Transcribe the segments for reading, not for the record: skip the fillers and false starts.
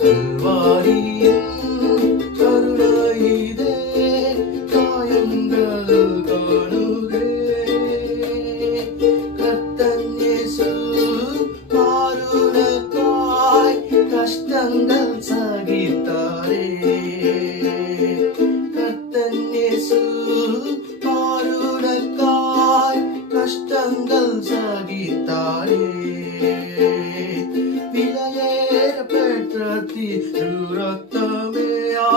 கல்வாரியின் கருணையிதே காயங்கள் காணுதே. கர்த்தன் இயேசு மாறுனக்காய் கஷ்டங்கள் சகித்தாரே. கர்த்தன் இயேசு மாறுனக்காய் கஷ்டங்கள் சகித்தாரே. விலையேற பெற்ற திருரத்தமே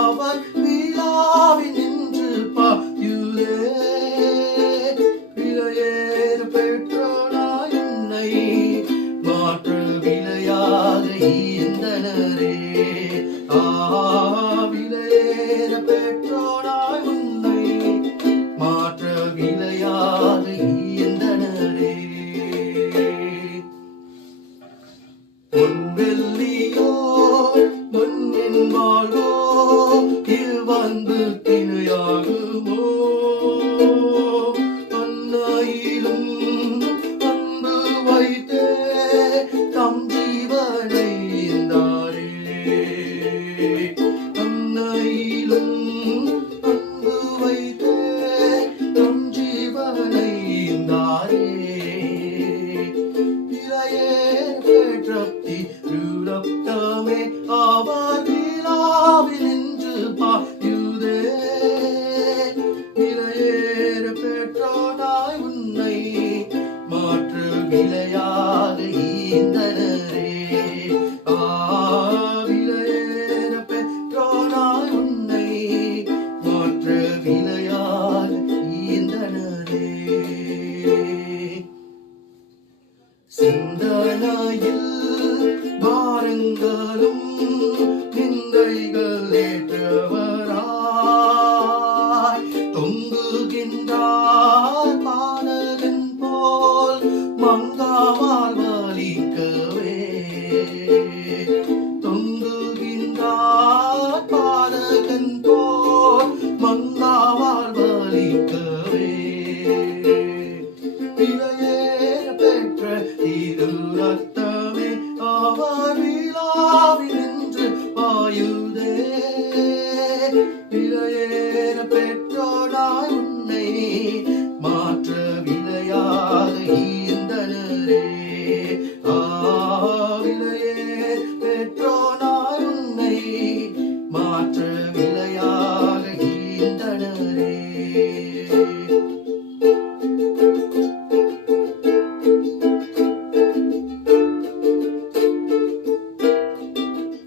அவர் விழாவில் நின்று பாயுதே. விலையேற பெற்றோனாய் என்னை மாற்ற விலையாக ஈந்தனரே. விலையேற பெற்றோனாய் உன்னை மாற்ற விலையாக ஈந்தனரே. பொன்வெள்ளியோ மண்ணின் வாழ்வோ இவ்வன்பு திணையாகுமோ. அன்னையிலும் அன்பு வைத்தே தம் ஜீவனை ஈந்தாரே. அன்னையிலும் அன்பு வைத்தே தம் ஜீவனை ஈந்தாரே. விலையே பெற்ற திருரத்தமே அவர்